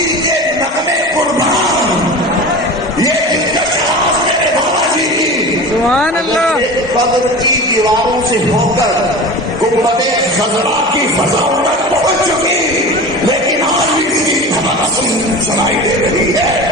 خوشی کے نغمے قربان، یہ دلکش آواز میرے بابا جی کی سبحان اللہ، قبر کی دیواروں سے ہو کر گنبد خضرا کی فضاؤں تک پہنچ چکی، لیکن آج بھی اس کی دھمک سنائی دے رہی ہے.